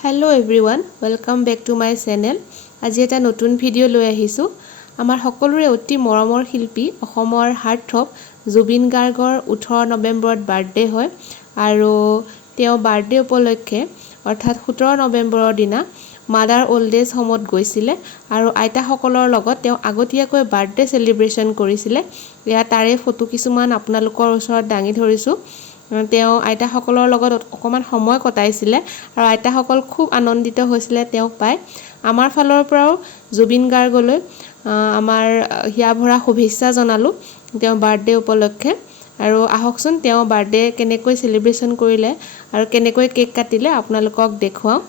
Hello everyone welcome back to my channel. आज এটা নতুন ভিডিঅ' লৈ আহিছোঁ। আমাৰ সকলোৰে অতি মৰমৰ শিল্পী অসমৰ হাৰ্টথ্ৰব জুবিন গাৰ্গৰ 18 নৱেম্বৰত বাৰ্থডে হয় আৰু তেওঁ বাৰ্থডে উপলক্ষে অৰ্থাৎ 17 নৱেম্বৰৰ দিনা মাদাৰ ওল্ড এজ হোমত গৈছিলে আৰু আইতাসকলৰ লগত তেওঁ আগতীয়াকৈ বাৰ্থডে সেলিব্ৰেশন কৰিছিলে। ইয়া তাৰে ফটো কিছুমান আপোনালোকৰ ওচৰত দাঙি ধৰিছোঁ। তেওঁ আইতাসকলৰ লগত অকমান সময় কটাইছিলে আৰু আইতাসকল খুব আনন্দিত হৈছিলে তেওঁক পাই। আমাৰ ফালৰ পৰাও জুবিন গাৰ্গলৈ আমাৰ হিয়া ভৰা শুভেচ্ছা জনালো তেওঁ বাৰ্থডে উপলক্ষে। আৰু আহকচোন তেওঁ বাৰ্থডে কেনেকৈ সেলিব্ৰেশন কৰিলে আৰু কেনেকৈ কেক কাটিলে আপোনালোকক দেখুৱাও।